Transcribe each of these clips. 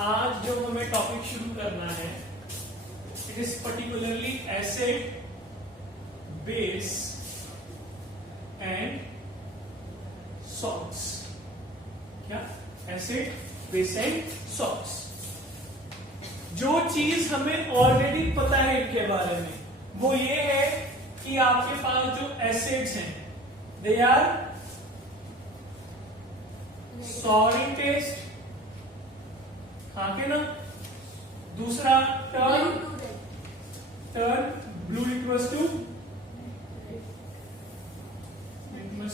आज जो हमें टॉपिक शुरू करना है, it is particularly acid, base and salts. क्या? Acid, base and salts. जो चीज हमें ऑलरेडी पता है इनके बारे में वो ये है कि आपके पास जो एसिड्स हैं they are sour in taste, हाँ के ना। दूसरा turn blue litmus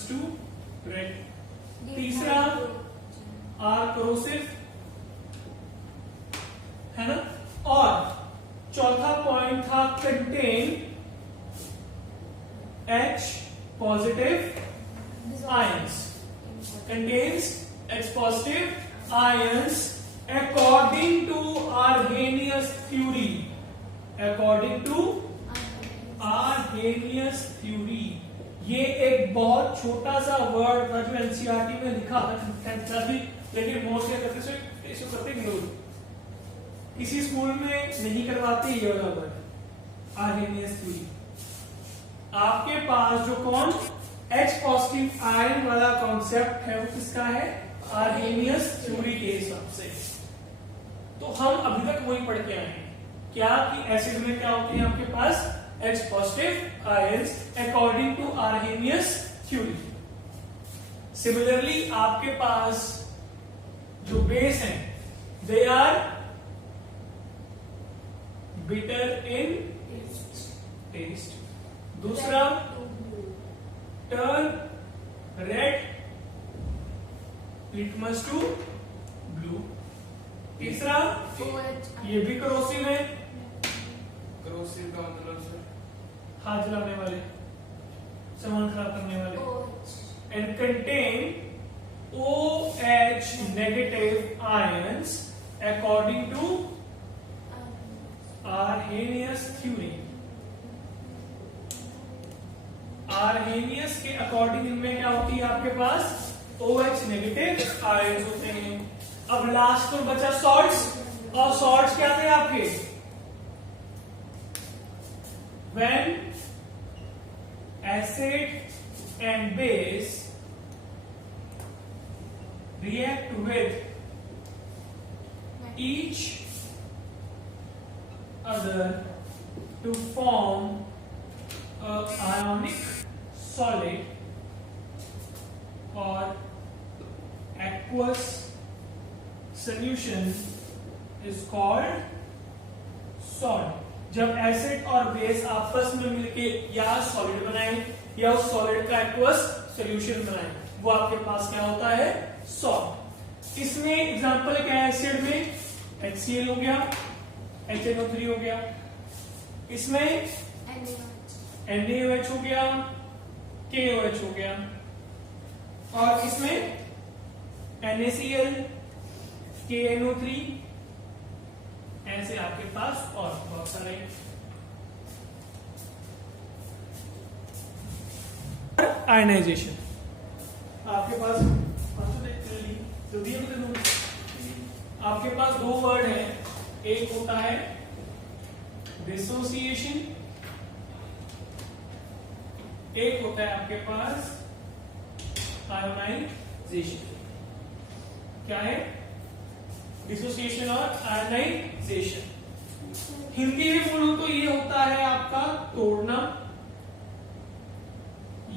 to red. तीसरा आर करोसिव, है ना। और चौथा पॉइंट था contain H positive ions, contains H positive ions according to Arrhenius theory, according to Arrhenius theory. ये एक बहुत छोटा सा वर्ड था जो एनसीईआरटी में लिखा था, लेकिन मोस्टली करते लोग किसी स्कूल में नहीं करवाते ये वाला वर्ड आर्हेनियस थ्योरी। आपके पास जो कौन H पॉजिटिव आयन वाला कॉन्सेप्ट है वो किसका है? आर्हेनियस थ्योरी के हिसाब से। तो हम अभी तक वही पढ़ के आए हैं क्या कि एसिड में क्या होते हैं आपके पास H positive ions according to Arrhenius theory. Similarly आपके पास जो बेस है they are bitter in taste. दूसरा turn red litmus to blue. तीसरा ये भी करोसिव है, करोसिव का मतलब सर हाथ जलाने वाले, सामान खराब करने वाले। And contain OH negative ions according to Arrhenius theory. Arrhenius के अकॉर्डिंग इनमें क्या होती है आपके पास OH नेगेटिव आयंस होते हैं। अब लास्ट में बचा सॉल्ट्स, और सॉल्ट्स क्या थे आपके? When acid and base react with each other to form a ionic solid or aqueous solution is called salt। जब एसिड और बेस आपस में मिलके या सॉलिड बनाए या उस सॉलिड का एक्वस सॉल्यूशन बनाए, वो आपके पास क्या होता है? सॉल्ट। इसमें एग्जांपल क्या है? एसिड में HCl हो गया, HNO3 हो गया, इसमें NaOH हो गया, KOH हो गया, और इसमें NaCl, KNO3, ऐसे आपके पास और बहुत सारे। आयनाइजेशन आपके पास आपके पास दो वर्ड है, एक होता है डिसोसिएशन, एक होता है आपके पास आयोनाइजेशन। क्या है? डिसोसिएशन और आयनाइजेशन। हिंदी में बोलूं तो ये होता है आपका तोड़ना,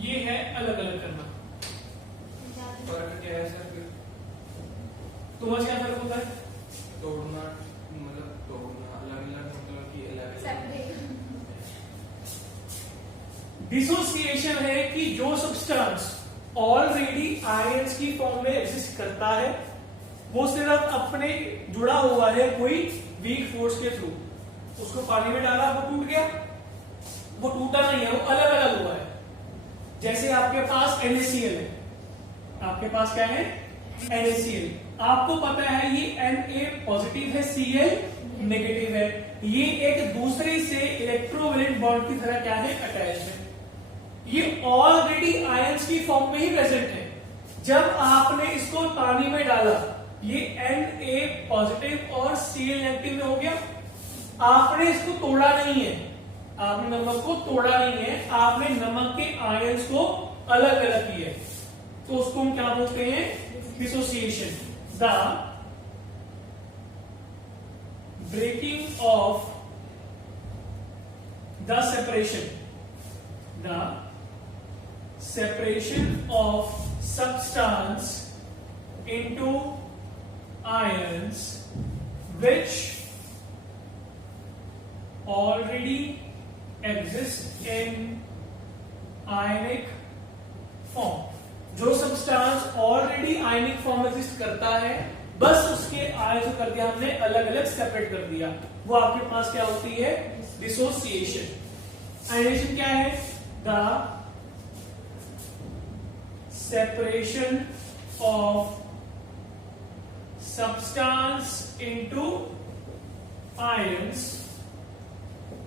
ये है अलग अलग करना। फर्क क्या है सर? तुम्हारा क्या फर्क होता है? तोड़ना मतलब तोड़ना अलग अलग, मतलब कि अलग। डिसोसिएशन है कि जो सब्सटेंस ऑलरेडी आयंस की फॉर्म में एग्जिस्ट करता है वो सिर्फ अपने जुड़ा हुआ है कोई वीक फोर्स के थ्रू, उसको पानी में डाला वो टूट गया, वो टूटा नहीं है, वो अलग अलग हुआ है। जैसे आपके पास NaCl है, आपके पास क्या है? NaCl। आपको पता है ये Na पॉजिटिव है, Cl नेगेटिव है, ये एक दूसरे से इलेक्ट्रोवैलेंट बॉन्ड की तरह क्या है? अटैच है। ये ऑलरेडी आयंस की फॉर्म में ही प्रेजेंट है। जब आपने इसको पानी में डाला ये Na पॉजिटिव और Cl नेगेटिव में हो गया। आपने इसको तोड़ा नहीं है, आपने नमक को तोड़ा नहीं है, आपने नमक के आयंस को अलग अलग किया है, तो उसको हम क्या बोलते हैं? Dissociation. The breaking of the separation of substance into ions which already exist in ionic form। जो सब्सटेंस ऑलरेडी आयनिक फॉर्म में एग्जिस्ट करता है, बस उसके आयन कर दिया हमने, अलग अलग सेपरेट कर दिया, वो आपके पास क्या होती है? डिसोसिएशन। आयनेशन क्या है? The separation of substance into ions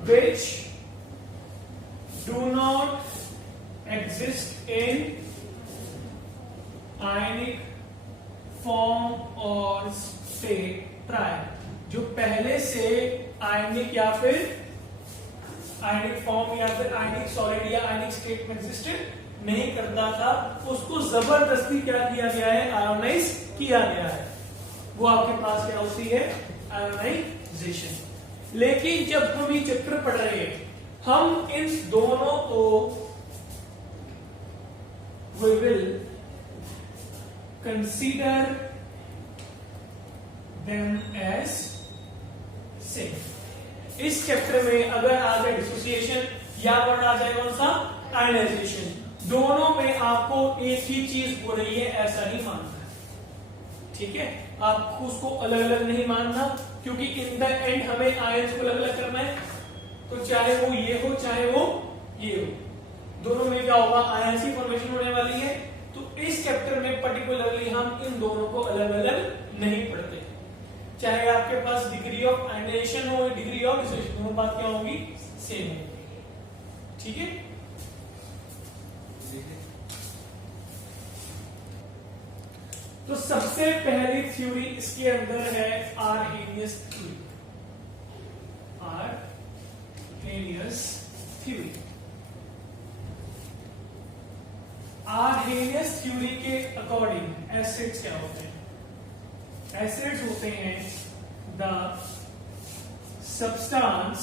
which do not exist in ionic form or state prior। जो पहले से आयनिक या फिर आयनिक फॉर्म या फिर आयनिक सॉलिड या आयनिक स्टेट में एग्जिस्टेड नहीं करता था, उसको जबरदस्ती क्या किया गया है? आयोनाइज किया गया है। वो आपके पास क्या होती है? आयोनाइजेशन। लेकिन जब हम ये चैप्टर पढ़ रहे हैं, हम इन दोनों को we will consider them as same। इस चैप्टर में अगर आ जाए डिसोसिएशन या वर्ड आ जाए कौन सा? आयनाइजेशन, दोनों में आपको एक ही चीज हो रही है ऐसा ही मानना है, ठीक है? आपको उसको अलग अलग नहीं मानना, क्योंकि इन द एंड हमें आयंस को अलग अलग करना है। तो चाहे वो ये हो चाहे वो ये हो, दोनों में क्या होगा? आयंस की फॉर्मेशन होने वाली है। तो इस चैप्टर में पर्टिकुलरली हम इन दोनों को अलग अलग नहीं पढ़ते, चाहे आपके पास डिग्री ऑफ आयनाइजेशन हो, डिग्री ऑफ डिसोसिएशन, दोनों बात क्या होगी? सेम होगी, ठीक है? तो सबसे पहली थ्योरी इसके अंदर है Arrhenius theory. Arrhenius theory, Arrhenius theory के अकॉर्डिंग एसिड्स क्या होते हैं? एसिड्स होते हैं the substance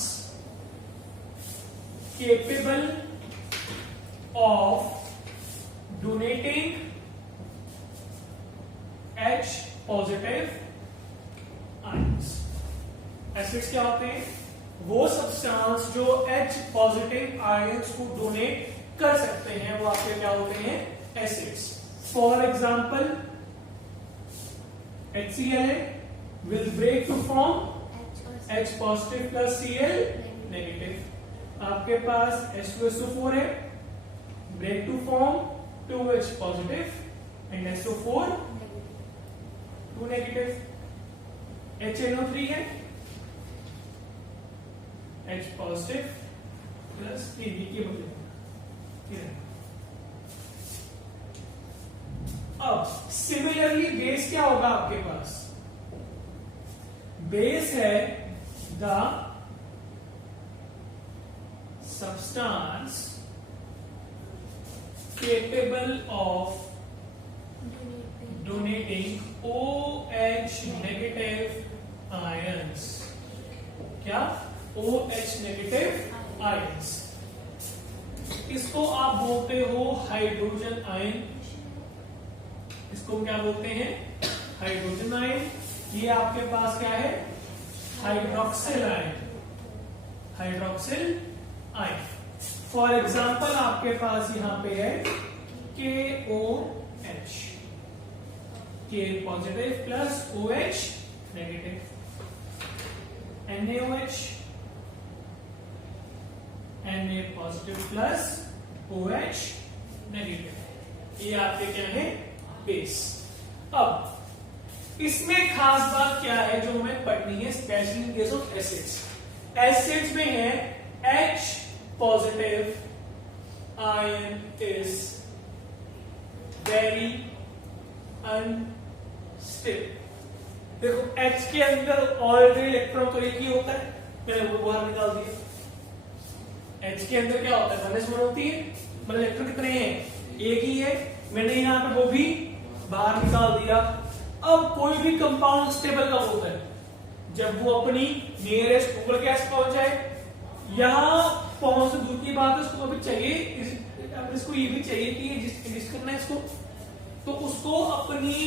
capable of donating H positive ions. Acids क्या होते हैं? वो सब्सटेंस जो H पॉजिटिव आयंस को डोनेट कर सकते हैं, वो आपके क्या होते हैं? Acids. For example HCl will break to form H positive plus Cl negative। आपके पास H2SO4 है, break to form 2H positive and SO4 2 negative। HNO3 है, H positive plus 3 के बदले। अब सिमिलरली बेस क्या होगा आपके पास? बेस है the substance capable of donating OH negative ions. क्या? OH negative ions. इसको आप बोलते हो हाइड्रोजन आयन, इसको हम क्या बोलते हैं? Hydrogen ion. ये आपके पास क्या है? Hydroxyl ion, hydroxyl ion. For example आपके पास यहां पे है KOH, K positive plus OH negative, NaOH, Na positive plus OH negative. ये आपके क्या है? बेस। अब इसमें खास बात क्या है जो हमें पढ़नी है, specially in case of acids. Acids में है H positive ion is very unstable. देखो H के अंदर ऑलरेडी इलेक्ट्रॉन तो एक ही होता है, मैंने वो बाहर निकाल दिया। H के अंदर क्या होता है, -1 होती है, मतलब इलेक्ट्रॉन कितने हैं, एक ही है, मैंने यहाँ पे वो भी बाहर निकाल दिया। अब कोई भी कंपाउंड स्टेबल कब होता है, जब वो अपनी नियरेस्ट ऊपर के आस पहुंच जाए। यहाँ पहुंच से दूर की बात है, उसको अभी चाहिए, इसको ये भी चाहिए कि एग्जिस्ट करना है इसको, तो उसको अपनी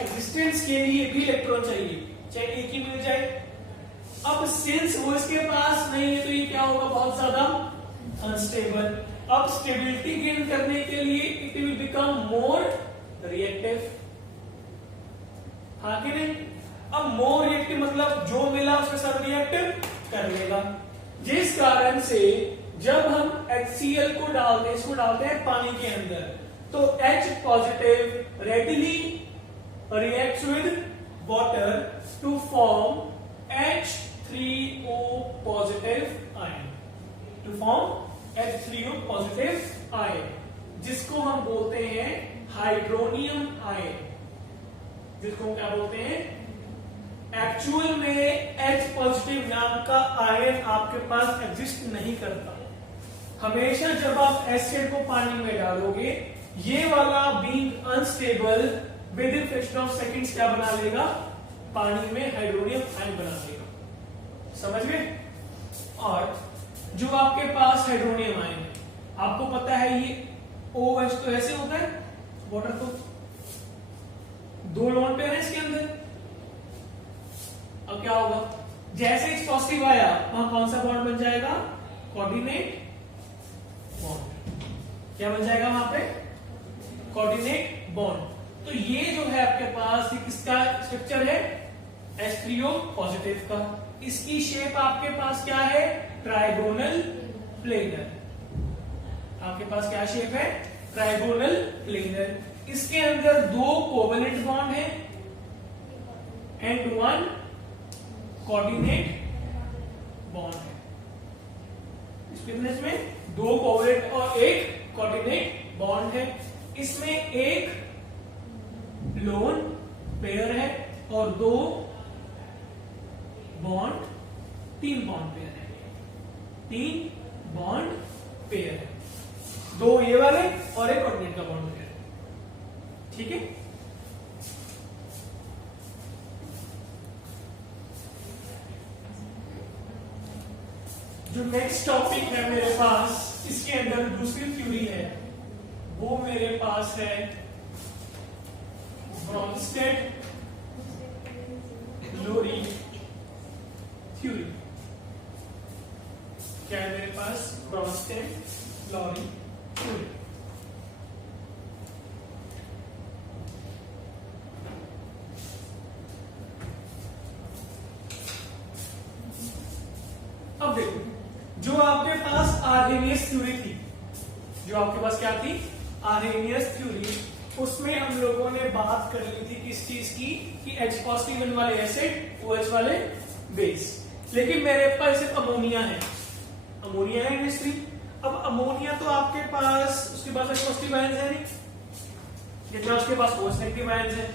एग्जिस्टेंस के लिए भी इलेक्ट्रॉन चाहिए, चाहे एक ही मिल जाए। अब सिंस वो इसके पास नहीं है तो ये क्या होगा, बहुत ज्यादा अनस्टेबल। अब स्टेबिलिटी गेन करने के लिए it will become more reactive, हाँ कि नहीं। अब मोर रिएक्टिव मतलब जो मिला उसके साथ रिएक्ट कर लेगा, जिस कारण से जब हम HCl को डालते हैं, इसको डालते हैं पानी के अंदर, तो H positive readily reacts with water to form H3O positive ion, to form H3O positive ion, जिसको हम बोलते हैं हाइड्रोनियम आयन, जिसको हम क्या बोलते हैं। एक्चुअल में H पॉजिटिव नाम का आयन आपके पास एग्जिस्ट नहीं करता। हमेशा जब आप एसिड को पानी में डालोगे, ये वाला being unstable with in fraction of seconds क्या बना लेगा, पानी में हाइड्रोनियम आयन बना लेगा, समझ गए। और जो आपके पास हाइड्रोनियम आयन है, आपको पता है ये OH तो ऐसे होता है, वाटर तो 2 लोन पेयर है इसके अंदर। अब क्या होगा, जैसे H पॉजिटिव आया वहां कौन सा बॉन्ड बन जाएगा, कोऑर्डिनेट बॉन्ड, क्या बन जाएगा वहां पे, कोऑर्डिनेट बॉन्ड। तो ये जो है आपके पास, ये किसका स्ट्रक्चर है, H3O पॉजिटिव का। इसकी शेप आपके पास क्या है, ट्राइगोनल प्लेनर, आपके पास क्या शेप है, ट्राइगोनल प्लेनर। इसके अंदर 2 कोवेलेंट बॉन्ड है एंड 1 कोऑर्डिनेट बॉन्ड है। इस बिजनेस में 2 कोवेलेंट और 1 कोऑर्डिनेट बॉन्ड है। इसमें एक लोन पेयर है और 2 बॉन्ड, 3 बॉन्ड पेयर है, 3 बॉन्ड पेयर है, 2 ये वाले और एक कोऑर्डिनेट का बॉन्ड पेयर, ठीक है। जो नेक्स्ट टॉपिक है मेरे पास, इसके अंदर दूसरी थ्योरी है, वो मेरे पास है ब्रॉन्स्टेड लोरी थ्योरी। क्या है मेरे पास, ब्रॉन्स्टेड लोरी थ्योरी। अब देखो, जो आपके पास आर्हेनियस थ्योरी थी, जो आपके पास क्या थी, आर्हेनियस थ्योरी, उसमें हम लोगों ने बात कर ली थी किस चीज की, कि H पॉजिटिव वाले एसिड, OH वाले बेस। लेकिन मेरे पास सिर्फ अमोनिया है, अमोनिया है केमिस्ट्री। अब अमोनिया तो आपके पास, उसके पास H पॉजिटिव आयन है नहीं, जितना उसके पास OH नेगेटिव आयन है।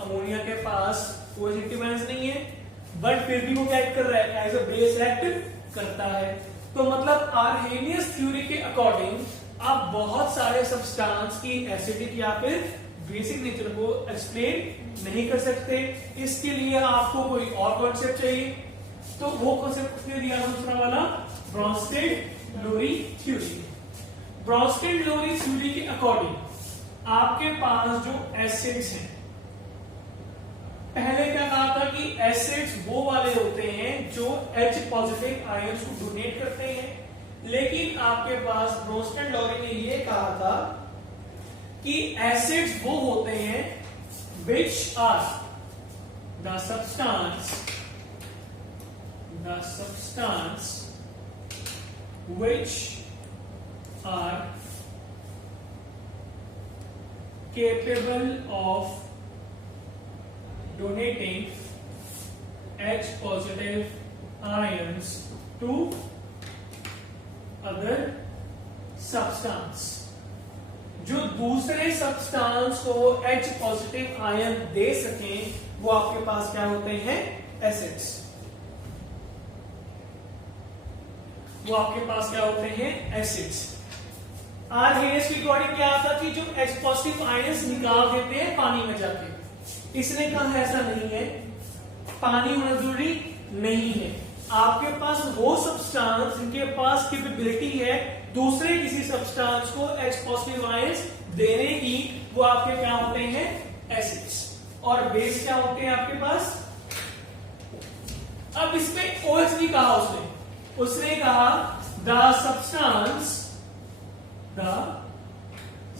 अमोनिया के पास OH नेगेटिव आयन नहीं है, बट फिर भी वो क्या कर रहा है, एज अ बेस एक्ट करता है। तो मतलब आर्हेनियस थ्योरी के अकॉर्डिंग आप बहुत सारे सब्सटेंस की एसिडिक या फिर बेसिक नेचर को एक्सप्लेन नहीं कर सकते। इसके लिए आपको कोई और कॉन्सेप्ट चाहिए, तो वो कॉन्सेप्ट उसने दिया दूसरा वाला, ब्रॉन्स्टेड लोरी थ्योरी। ब्रॉन्स्टेड लोरी थ्योरी के अकॉर्डिंग आपके पास जो एसिड्स हैं, पहले क्या कहा था कि एसिड्स वो वाले होते हैं जो H पॉजिटिव आयंस को डोनेट करते हैं, लेकिन आपके पास ब्रॉन्स्टेड लोरी ने ये कहा था कि एसिड्स वो होते हैं which are the substance which are capable of donating H positive ions to other substance, जो दूसरे सब्सटेंस को H पॉजिटिव आयन दे सकें, वो आपके पास क्या होते हैं? एसिड्स। वो आपके पास क्या होते हैं? एसिड्स। आज हेयस के अकॉर्डिंग क्या आता कि जो H पॉजिटिव आयंस निकाल देते हैं पानी में जाके। इसने कहा ऐसा नहीं है, पानी होना जरूरी नहीं है। आपके पास वो सब्सटेंस जिनके पास कैपेबिलिटी है दूसरे किसी सब्सटेंस को H पॉजिटिव आयंस देने की, वो आपके क्या होते हैं? एसिड्स। और बेस क्या होते हैं आपके पास? अब इसमें OH नहीं कहा उसने कहा the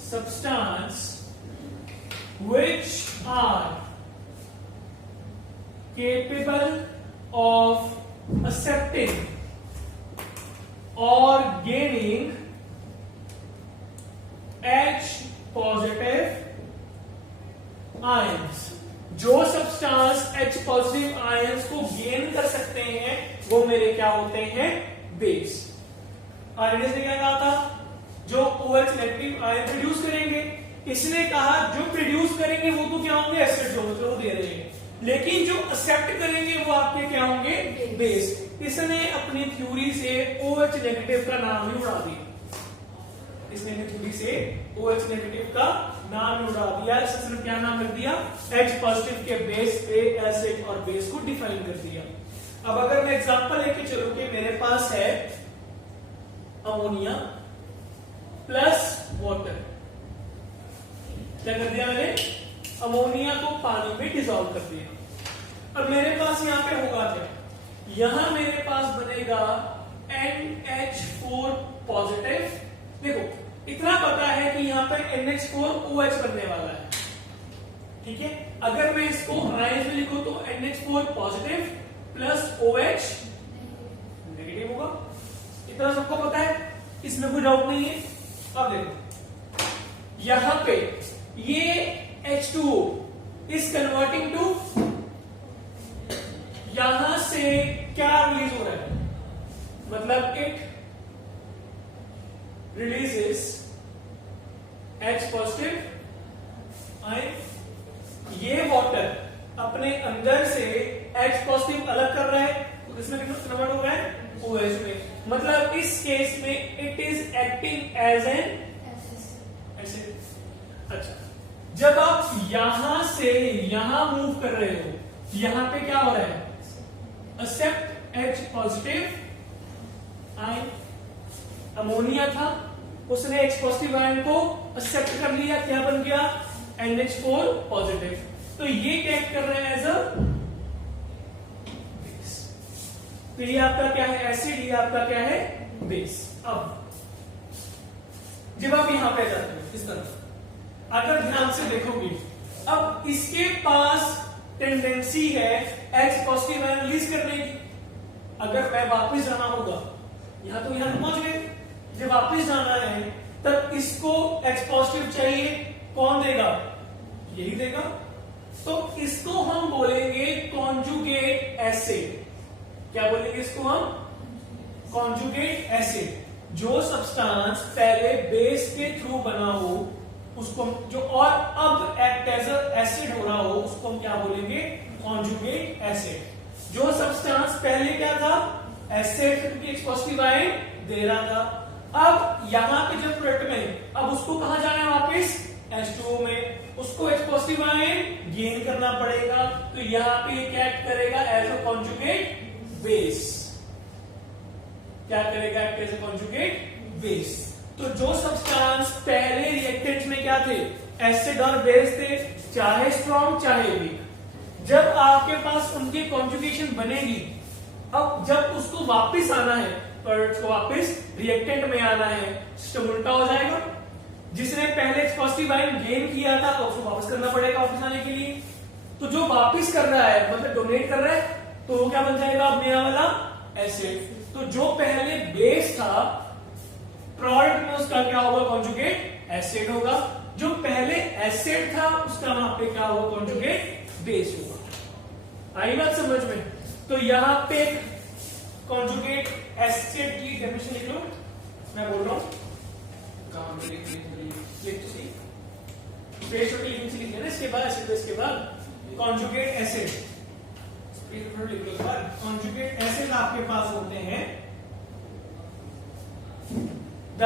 substance which are capable of accepting or gaining H positive ions। जो सब्सटेंस H पॉजिटिव आयंस को गेन कर सकते हैं वो मेरे क्या होते हैं? बेस। आयनिस ने क्या कहा था? जो OH नेगेटिव आयन प्रोड्यूस करेंगे। इसने कहा जो प्रोड्यूस करेंगे वो तो क्या होंगे? एसिड होंगे, तो वो दे रहे हैं। लेकिन जो एक्सेप्ट करेंगे वो आपके क्या होंगे? बेस। इसने अपनी थ्योरी से OH नेगेटिव का नाम ही उड़ा दिया। इसने थ्योरी से OH नेगेटिव का नाम उड़ा दिया। इसने क्या नाम रख दिया? H पॉजिटिव के बेस पे एसिड और बेस को डिफाइन कर दिया। अब अगर मैं एग्जांपल लेके चलूं कि मेरे पास है अमोनिया प्लस वाटर। क्या कर दिया मैंने? अमोनिया को पानी में डिसॉल्व कर दिया। अब मेरे पास यहां पे होगा क्या? यहां मेरे पास बनेगा NH4 पॉजिटिव। देखो इतना पता है कि यहां पर NH4 OH बनने वाला है, ठीक है। अगर मैं इसको आयंस में लिखूं तो NH4 positive plus OH negative होगा। इतना सबको पता है, इसमें कोई डाउट नहीं है। अब देखो यहां पे ये H2O इज कन्वर्टिंग टू, यहां से क्या रिलीज हो रहा है? मतलब it releases H positive ion. ये वाटर अपने अंदर से H पॉजिटिव अलग कर रहा है, तो इसमें कितना कन्वर्ट हो रहा है? OH में। मतलब इस केस में it is acting as an acid. अच्छा, जब आप यहां से यहां मूव कर रहे हो, यहां पे क्या हो रहा है? Accept H positive ion. Ammonia था, उसने H पॉजिटिव आयन को एक्सेप्ट कर लिया, क्या बन गया? NH4 positive. तो ये क्या कर रहे हैं? As a base. तो ये आपका क्या है? एसिड। ये आपका क्या है? बेस। अब जब आप यहां पे जाते हो इस तरफ, अगर ध्यान से देखोगे, अब इसके पास टेंडेंसी है H पॉजिटिव आयन रिलीज करने की। अगर मैं वापस जाना होगा, यहां तो यहां पहुंच गए, जब वापस जाना है तब इसको H पॉजिटिव चाहिए, कौन देगा? यही देगा। तो इसको हम बोलेंगे कॉन्जुगेट एसिड। क्या बोलेंगे इसको हम? Conjugate acid. जो सब्सटेंस पहले बेस के थ्रू बना हो उसको, जो और अब एक्ट एज एसिड हो रहा हो, उसको हम क्या बोलेंगे? Conjugate acid. जो सब्सटेंस पहले क्या था? एसिड, क्योंकि H पॉजिटिव आयन दे रहा था। अब यहां पे जब प्रोडक्ट में, अब उसको कहां जाना है? वापस H2O में। उसको H पॉजिटिव आयन गेन करना पड़ेगा, तो यहां पे ये क्या एक्ट करेगा? As a conjugate base. क्या करेगा? Act as a conjugate base. तो जो सब्सटेंस पहले रिएक्टेंट में क्या थे? एसिड और बेस थे, चाहे स्ट्रॉन्ग चाहे वीक। जब आपके पास उनकी कॉन्जुगेशन बनेगी, अब जब उसको वापस आना है, प्रोडक्ट को वापस रिएक्टेंट में आना है, सिस्टम उल्टा हो जाएगा। जिसने पहले H पॉजिटिव आयन गेन किया था तो उसको वापस करना पड़ेगा वापस आने के लिए। तो जो वापस कर रहा है, मतलब डोनेट कर रहा है, तो वो क्या बन जाएगा? अब नया वाला एसिड। तो जो पहले बेस था, प्रोडक्ट में उसका क्या होगा? कॉन्जुगेट एसिड होगा। जो पहले एसिड था उसका वहां पे क्या होगा? कॉन्जुगेट बेस होगा। आई बात समझ में? तो यहां पे कॉन्जुगेट एसिड की डेफिनेशन लिख लो, मैं बोल रहा हूं कहाँ पे लिखनी? स्पेस छोटी लिखनी से लिखिए ना, इसके बाद एसिड बेस के बाद कॉन्जुगेट एसिड, स्पेस छोटी लिख लो एक बार। कॉन्जुगेट एसिड आपके पास होते हैं the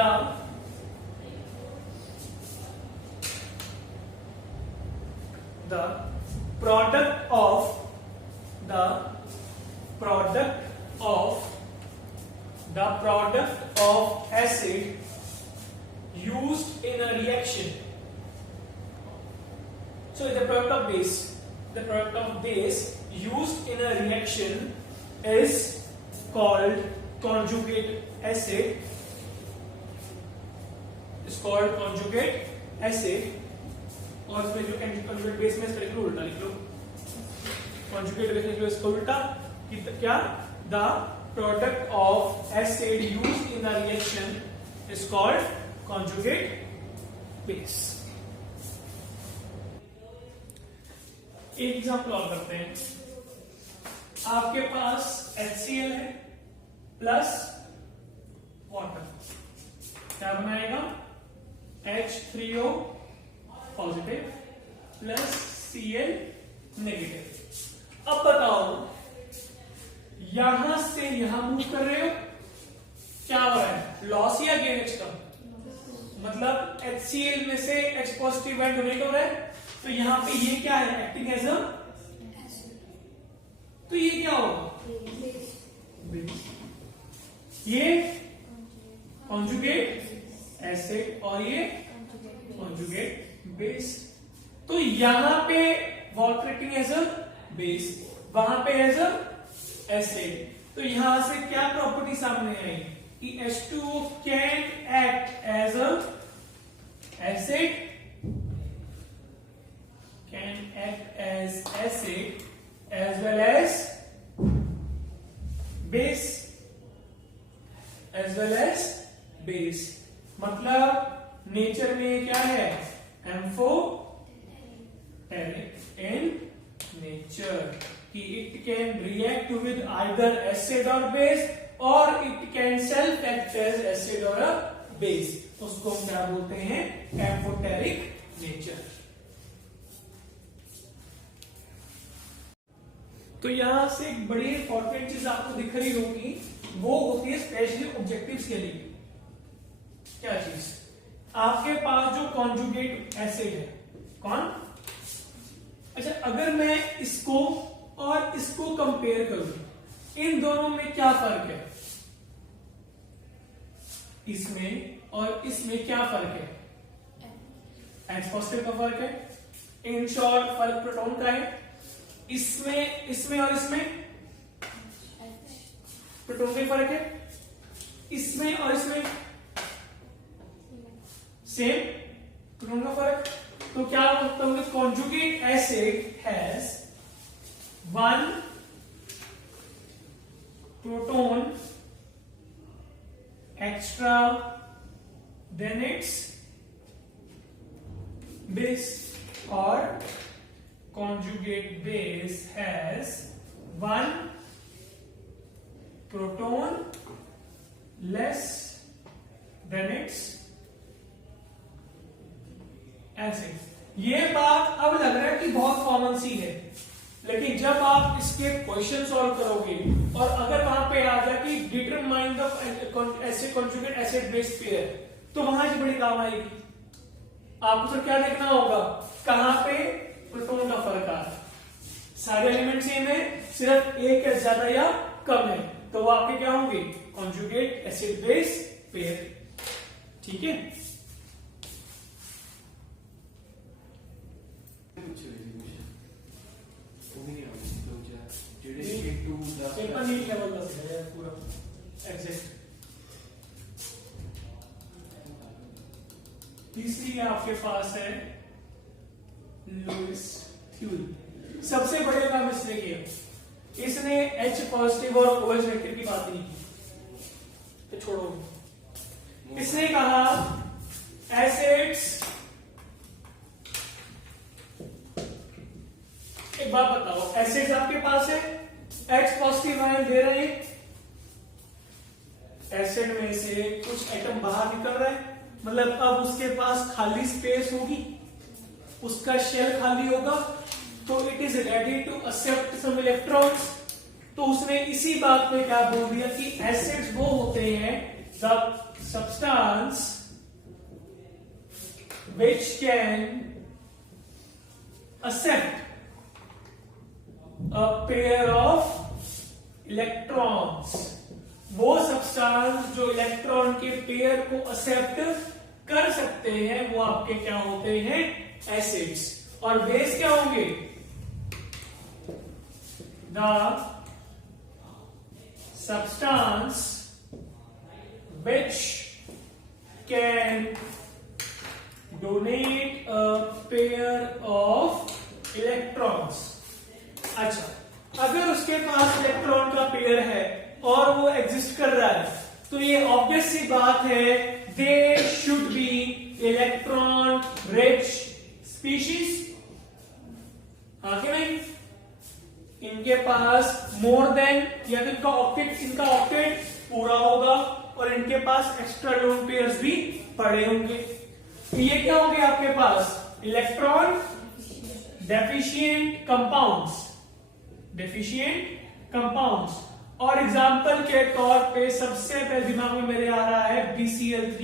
product of acid used in a reaction. So the product of base used in a reaction is called conjugate acid. और इसमें जो कंजुगेट बेस में इसका लिख लो, उल्टा लिख लो। कंजुगेट बेस में जो इसका उल्टा क्या, the product of acid used in a reaction is called conjugate base. एक एग्जांपल और करते हैं। आपके पास HCl है प्लस वाटर, क्या बनाएगा? H3O positive plus Cl negative. अब बताओ, यहां से यहां मूव कर रहे हो, क्या हो रहा है? लॉस या गेन H का? मतलब HCl में से H पॉजिटिव एंड डोनेट हो रहा है, तो यहां पे ये क्या है? एक्टिंग एज अ, तो ये क्या होगा? ये कॉन्जुगेट एसिड और ये कॉन्जुगेट बेस। तो यहां पे water acting as a base, वहां पे एज अ एसिड। तो यहां से क्या प्रॉपर्टी सामने आई कि H2O can act as a acid, can act as acid as well as base, मतलब नेचर में क्या है? एम्फोटेरिक इन नेचर, कि it can react with either acid और बेस, और it can self act as acid और a base. उसको हम क्या बोलते हैं? Amphoteric nature. तो यहां से एक बड़ी इंपॉर्टेंट चीज आपको दिख रही होगी, वो होती है स्पेशली ऑब्जेक्टिव्स के लिए। क्या चीज? आपके पास जो कॉन्जुगेट एसिड है, कौन? अच्छा, अगर मैं इसको और इसको कंपेयर करूं, इन दोनों में क्या फर्क है? इसमें और इसमें क्या फर्क है? H पॉजिटिव का फर्क है। इन शॉर्ट फर्क प्रोटॉन का है। इसमें और इसमें प्रोटॉन का फर्क है। इसमें और इसमें सेम प्रोटॉन का फर्क। तो क्या बोलता हूं? Conjugate acid has 1 proton extra than its base, और conjugate base has 1 proton less than its acid। ये बात अब लग रहा है कि बहुत कॉमन सी है, लेकिन जब आप इसके क्वेश्चन सॉल्व करोगे और अगर वहां पे आ जाए कि determine the acid conjugate acid base pair, तो वहां से बड़ी काम आएगी। आपको तो क्या देखना होगा? कहां पे प्रोटॉन का फर्क आ रहा है। सारे एलिमेंट सेम है, सिर्फ एक है ज्यादा या कम है, तो वो आपके क्या होंगे? Conjugate acid base pair. ठीक है? पूरा एग्जैक्ट। तीसरी आपके पास है लुईस थ्योरी। सबसे बड़े काम इसने किया, इसने H पॉजिटिव और OH नेगेटिव की बात नहीं की, तो छोड़ो। इसने कहा एसिड्स, एक बात बताओ, एसिड्स आपके पास है, H पॉजिटिव आयन दे रहे हैं, एसिड में से कुछ एटम बाहर निकल रहा है, मतलब अब उसके पास खाली स्पेस होगी, उसका शेल खाली होगा, तो it is ready to accept some electrons. तो उसने इसी बात में क्या बोल दिया कि एसिड्स वो होते हैं the substance which can accept a pair of electrons। वो सब्सटेंस जो इलेक्ट्रॉन के पेयर को एक्सेप्ट कर सकते हैं वो आपके क्या होते हैं, एसिड्स। और बेस क्या होंगे, the substance which can donate a pair of electrons। अच्छा, अगर उसके पास इलेक्ट्रॉन का पेयर है और वो एग्जिस्ट कर रहा है तो ये ऑब्वियस सी बात है, they should be electron rich species. हाँ कि नहीं, इनके पास मोर देन या तो इनका ऑक्टेट पूरा होगा और इनके पास एक्स्ट्रा लोन पेयर्स भी पड़े होंगे। तो ये क्या होंगे आपके पास, इलेक्ट्रॉन डेफिशिएंट कंपाउंड्स। और एग्जांपल के तौर पे सबसे पहले दिमाग में मेरे आ रहा है BCl3,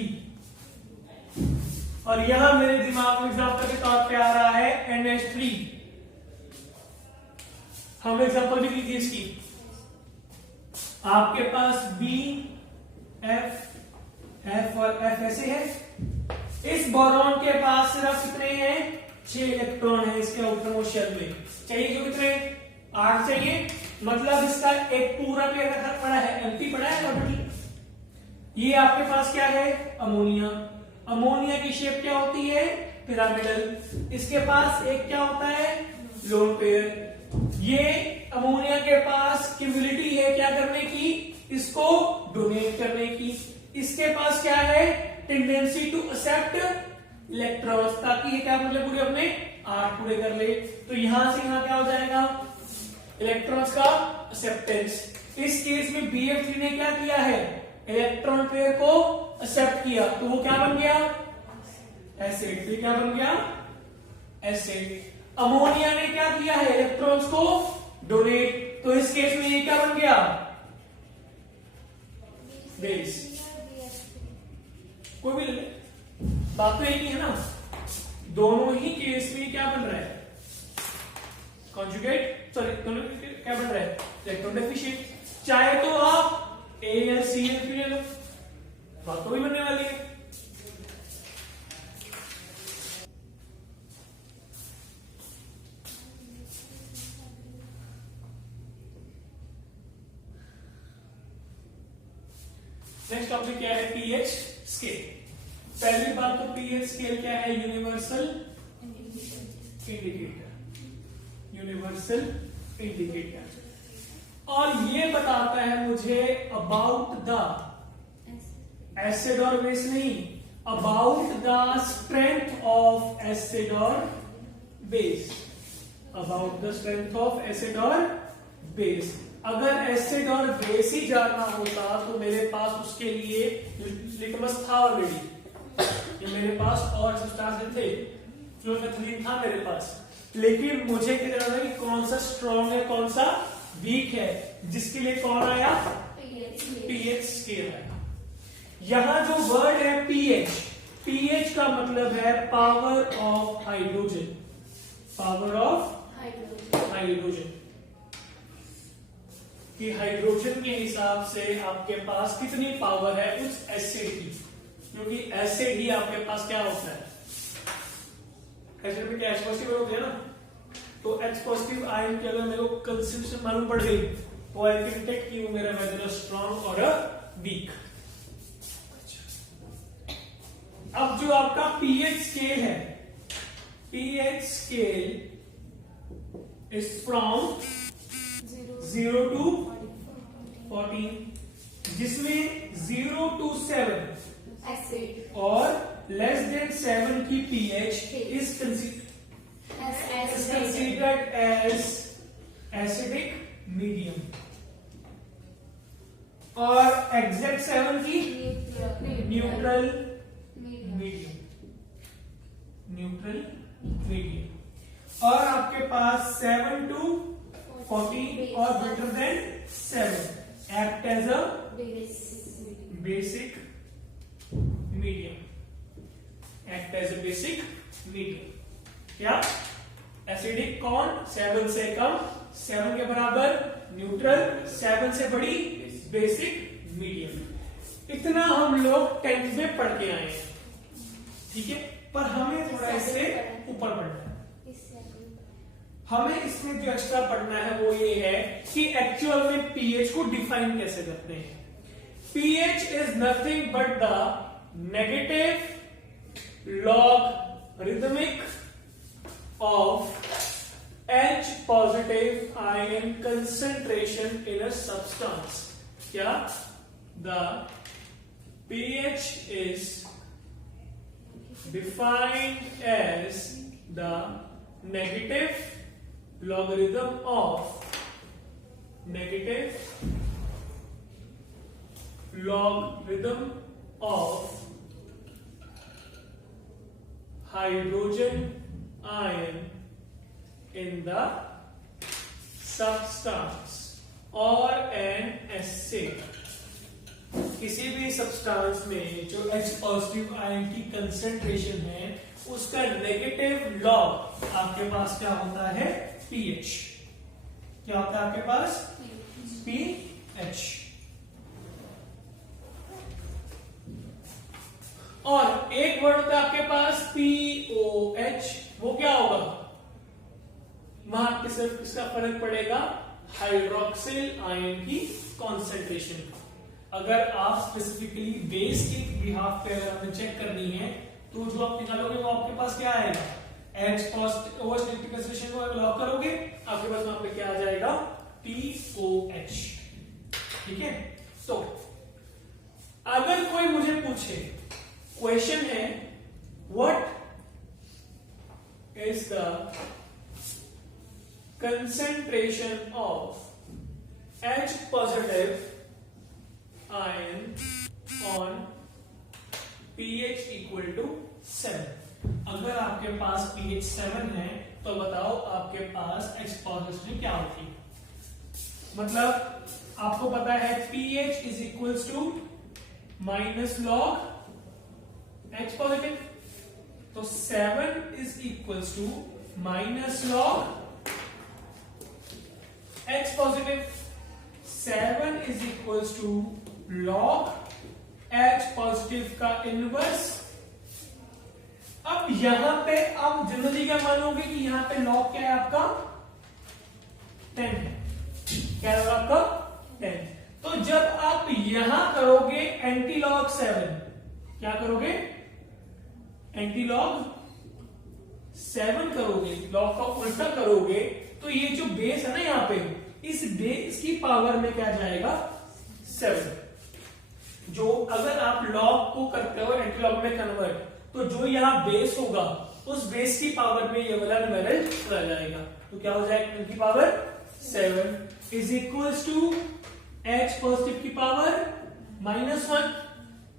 और यहां मेरे दिमाग में एग्जांपल के तौर पे आ रहा है NH3। हम एग्जांपल भी लीजिए इसकी, आपके पास B, F और F ऐसे है। इस बोरॉन के पास सिर्फ कितने हैं, 6 इलेक्ट्रॉन है इसके आउटर शेल में। चाहिए क्यों कितने, 8 चाहिए, मतलब इसका एक पूरा पेयर रखा पड़ा है, एम्प्टी पड़ा है ऑलरेडी। ये आपके पास क्या है, अमोनिया। अमोनिया की शेप क्या होती है, पिरामिडल। इसके पास एक क्या होता है, लोन पेयर। ये अमोनिया के पास कैपेबिलिटी है क्या करने की, इसको डोनेट करने की। इसके पास क्या है, टेंडेंसी टू एक्सेप्ट इलेक्ट्रॉन्स, ताकि ये क्या मतलब पूरे अपने 8 पूरे कर ले। तो यहां से यहां क्या हो जाएगा, इलेक्ट्रॉन्स का एक्सेप्टेंस। इस केस में BF3 ने क्या किया है, इलेक्ट्रॉन पेयर को एक्सेप्ट किया, तो वो क्या बन गया, एसिड। तो क्या बन गया, एसिड। अमोनिया ने क्या किया है, इलेक्ट्रॉन्स को डोनेट, तो इस केस में ये क्या बन गया, बेस। कोई भी ले ले, बात तो एक ही है ना, दोनों ही केस में क्या बन रहा है, कॉन्जुगेट, सॉरी दोनों क्या बन रहा है, इलेक्ट्रॉन डेफिशिएंट। चाहे तो आप AlCl3 ले लो, बात तो भी बनने वाली है। नेक्स्ट टॉपिक क्या है, पीएच स्केल। पहली बात तो पीएच स्केल क्या है, यूनिवर्सल इंडिकेटर। यूनिवर्सल इंडिकेटर, और ये बताता है मुझे अबाउट द एसिड और बेस नहीं, about the strength of acid और base. About the strength of acid और बेस। अगर एसिड और बेस ही जानना होता तो मेरे पास उसके लिए लिटमस था ऑलरेडी, ये मेरे पास और सब्सटेंस थे, फ्लोरोमेथलीन था मेरे पास। लेकिन मुझे क्या जानना है कि कौन सा स्ट्रॉन्ग है कौन सा वीक है, जिसके लिए कौन आया, पीएच स्केल आया। यहां जो वर्ड है पीएच, पीएच का मतलब है power of hydrogen. Power of hydrogen, कि हाइड्रोजन के हिसाब से आपके पास कितनी पावर है उस एसिड की, क्योंकि एसिड ही आपके पास क्या होता है, एसिड में क्या H पॉजिटिव होता है ना, तो H पॉजिटिव आयन की अगर मेरे को कंसेंट्रेशन मालूम पड़ गई तो आई कैन टेक यू मेरा वेदर स्ट्रॉन्ग और वीक। अब जो आपका पीएच स्केल है, pH scale is from 0 to 14, जिसमें 0 to 7 एसिड और लेस देन 7 की pH is considered as acidic medium, और एग्जैक्ट 7 की न्यूट्रल न्यूट्रल मीडियम। और आपके पास 7 to 40 और greater than 7 act as a basic medium, act as a basic medium। क्या acidic कौन? 7 से कम, 7 के बराबर न्यूट्रल, 7 से बड़ी बेसिक मीडियम। इतना हम लोग 10th में पढ़ के आए हैं, ठीक है। पर हमें थोड़ा इससे ऊपर पढ़ना है। हमें इसमें जो एक्स्ट्रा पढ़ना है वो ये है कि एक्चुअल में पीएच को डिफाइन कैसे करते हैं। PH is nothing but the negative logarithmic of H positive ion concentration in a substance। क्या? The pH is defined as the negative logarithm of hydrogen ion in the substance or an assay। किसी भी substance में जो H positive ion की concentration है उसका negative log आपके पास क्या होता है? pH। क्या होता है आपके पास? pH। और एक वर्ड होता है आपके पास POH, वो क्या होगा? वहां पे सिर्फ इसका फर्क पड़ेगा हाइड्रोक्सिल आयन की कॉन्सेंट्रेशन का। अगर आप स्पेसिफिकली बेस के बिहाफ पे अगर हमें चेक करनी है तो जो आप निकालोगे वो आपके पास क्या आएगा? H positive OH negative concentration को लॉक करोगे आपके पास वहां पे क्या आ जाएगा? POH। ठीक है। तो अगर कोई मुझे पूछे, क्वेश्चन है what is the concentration of H positive ion on pH equal to 7। अगर आपके पास pH 7 है तो बताओ आपके पास H positive क्या होती है? मतलब आपको पता है pH is equals to minus log H positive, तो 7 is equals to minus log H positive। 7 is equals to log H positive का इनवर्स। अब यहां पे आप जनरली क्या मानोगे कि यहां पे लॉग क्या है आपका? 10 है। क्या होगा आपका? 10। तो जब आप यहां करोगे एंटी लॉग 7, क्या करोगे? एंटी लॉग 7 करोगे, लॉग का उल्टा करोगे, तो ये जो बेस है ना यहाँ पे, इस बेस की पावर में क्या जाएगा? 7। जो अगर आप लॉग को करते हो एंटी लॉग में कन्वर्ट, तो जो यहाँ बेस होगा उस बेस की पावर में ये वाला न्यूमेरल चला जाएगा। तो क्या हो जाएगा? 10 की power 7 is equals to H positive की पावर -1,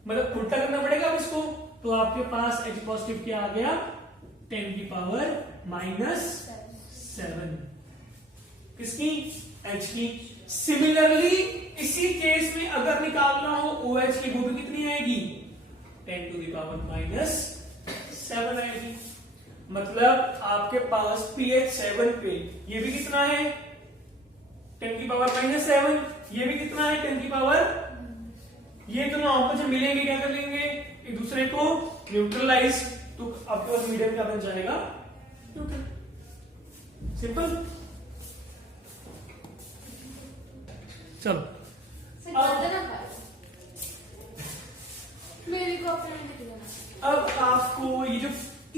मतलब उल्टा करना पड़ेगा अब इसको। तो आपके पास H पॉजिटिव क्या आ गया? 10 की पावर -7। किसकी? H की। सिमिलरली इसी केस में अगर निकालना हो OH की, वो भी कितनी आएगी? 10 टू द पावर -7 आएगी। मतलब आपके पास pH 7 पे ये भी कितना है? 10 की पावर -7। ये भी कितना है? 10 की पावर। ये दोनों आपस में मिलेंगे, क्या कर लेंगे? एक दूसरे को न्यूट्रलाइज, तो आपके पास मीडियम क्या बन जाएगा? न्यूट्रल। सिंपल। चलो अब आपको ये जो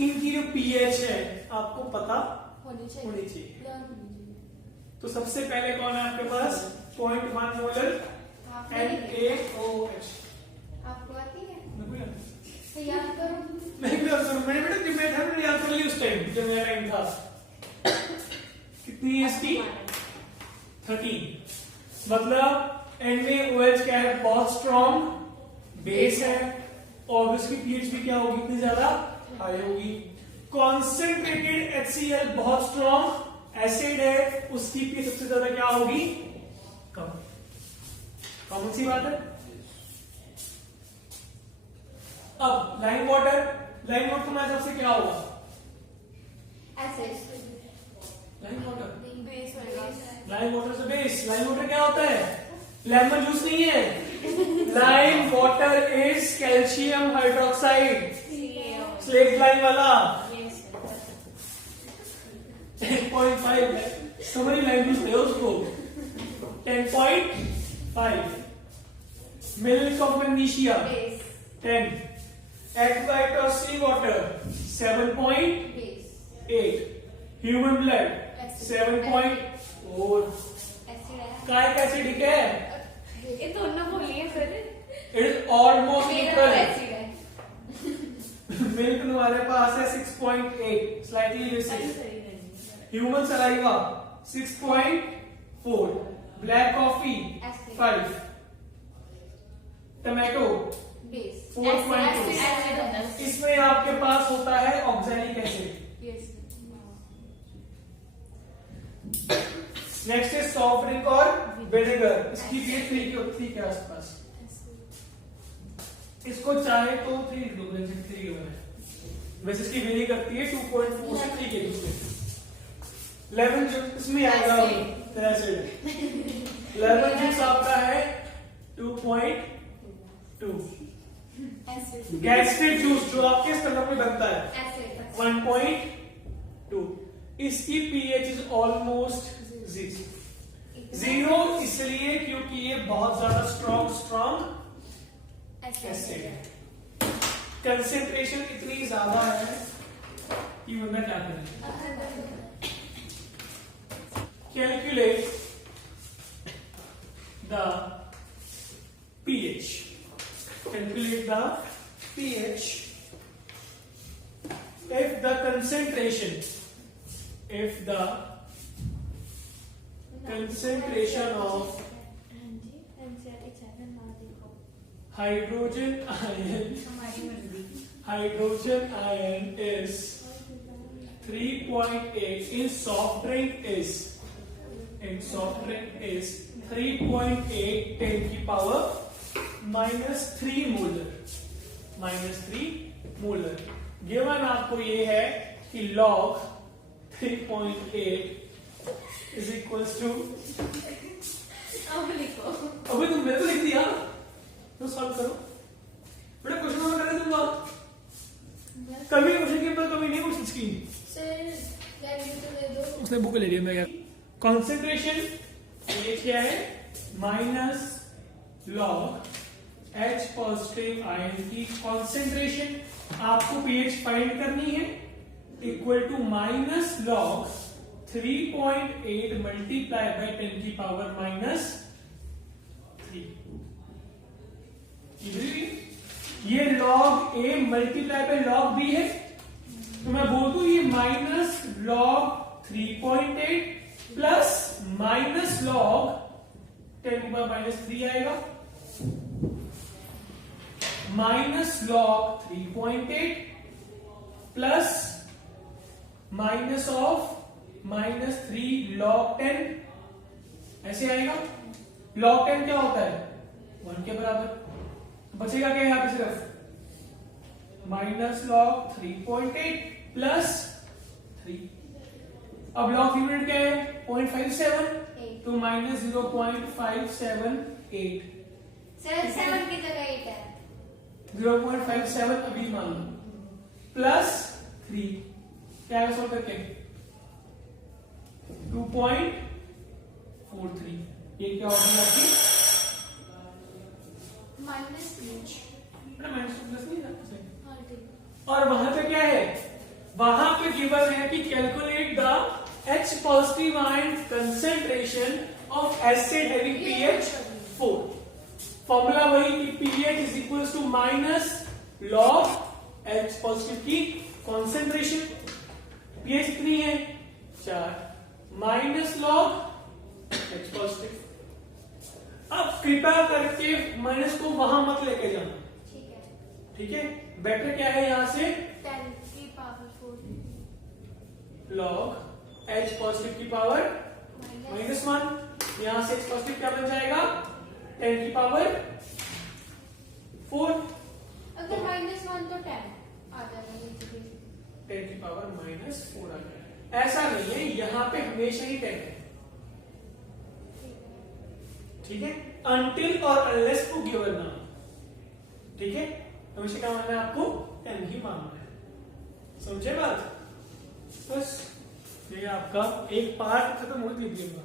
इनकी जो पीएच है आपको पता होनी चाहिए। तो सबसे पहले कौन है आपके पास? 0.1 मोलर NaOH। आपको आती है? मैं याद करो। मैंने बेटा जब मैं था मैंने याद कर ली उस टाइम जब मेरा टाइम था। कितनी है इसकी? 13। मतलब NaOH क्या है? बहुत स्ट्रॉन्ग बेस है और उसकी पीएच भी क्या होगी? इतनी ज्यादा हाई होगी। कॉन्सेंट्रेटेड HCl बहुत स्ट्रॉन्ग एसिड है, उसकी पीएच सबसे ज्यादा क्या होगी? कम। कॉमन सी बात है। अब लाइम वाटर तुम्हारे हिसाब से क्या होगा? लाइम वाटर से बेस। लाइम वाटर क्या होता है? लेमन जूस नहीं है। Lime water is calcium hydroxide, slate lime वाला 10.5 है, समरी लाइम जूस है उसको 10.5। मिल्क ऑफ मैग्नीशिया 10, एक्वाइट और सी वाटर 7.8, ह्यूमन ब्लड 7.4। काइक एसिडिक है, ये दोनों बोलिए sir. It is almost equal. Milk तुम्हारे पास है 6.8, slightly basic. Human saliva 6.4, black coffee 5, tomato 4.2। इसमें आपके पास होता है ऑक्सैलिक एसिड। नेक्स्ट है सॉफ्ट ड्रिंक और विनेगर, इसकी पीएच 3 के आसपास। इसको चाहे तो 3 वैसे इसकी वेरी करती है 2.4 से 3 के बीच में। लेमन जूस इसमें आएगा एसिड। लेमन जूस आपका है 2.2। गैस्ट्रिक जूस जो आपके स्टमक में बनता है 1.2। इसकी पीएच इज ऑलमोस्ट 0 इसलिए क्योंकि ये बहुत ज्यादा स्ट्रॉन्ग एसिड है। कंसेंट्रेशन इतनी ज्यादा है कि बंदा क्या करे? Calculate the pH। Calculate the pH if the concentration of hydrogen ion is 3.8 in soft drink is 3.8 10 की पावर -3 मोलर। गिवन आपको ये है कि log 3.8 इज इक्वल्स टू, अभी तुम मेरे को लिख दिया तो सॉल्व करो बेटा। क्वेश्चन में करने दूंगा, कभी क्वेश्चन के ऊपर कभी नहीं क्वेश्चन की। उसने बुक ले लिया। मैं कॉन्सेंट्रेशन ये क्या है? Minus log H positive ion की कॉन्सेंट्रेशन आपको पीएच फाइंड करनी है, equal to minus log 3.8 multiply by 10 की पावर -3। ये log A multiply by log B है, तो मैं बोल दूं ये minus log 3.8 plus minus log 10 की पावर -3 आएगा, minus log 3.8 plus minus of -3 log 10 ऐसे आएगा। log 10 क्या होता है? 1 के बराबर। बचेगा क्या यहां पे? सिर्फ माइनस log 3.8 प्लस 3। अब log 3 क्या है? 0.57, तो -0.578 सर 7 की जगह 8 है। 0.57 अभी मान लो प्लस 3 क्या है सॉल्व करके 2.43। ये क्या होगी आपकी? माइनस प्लस नहीं है। और वहां पे क्या है? वहां पे गिवन है कि calculate the H positive ion concentration of acid having pH 4। Formula वही कि pH is equal to minus log H positive की कॉन्सेंट्रेशन। pH कितनी है? 4 माइनस लॉग H पॉजिटिव। अब कृपया करके माइनस को वहां मत लेके जाना, ठीक है? बेटर क्या है यहां से 10 की पावर 4 लॉग एच पॉजिटिव की पावर -1, यहां से एच पॉजिटिव क्या बन जाएगा 10 की पावर 4, अगर -1 तो 10 आ जाएगा नीचे भी। 10 की पावर -4 आ गया। ऐसा नहीं है, यहां पे हमेशा ही 10 है, ठीक है, अनटिल और अनलेस टू गिवन नाउ, ठीक है, हमेशा क्या मानना है आपको 10 ही मानना है, समझे बात? बस ये आपका एक पार्ट खत्म हो दीजिएगा।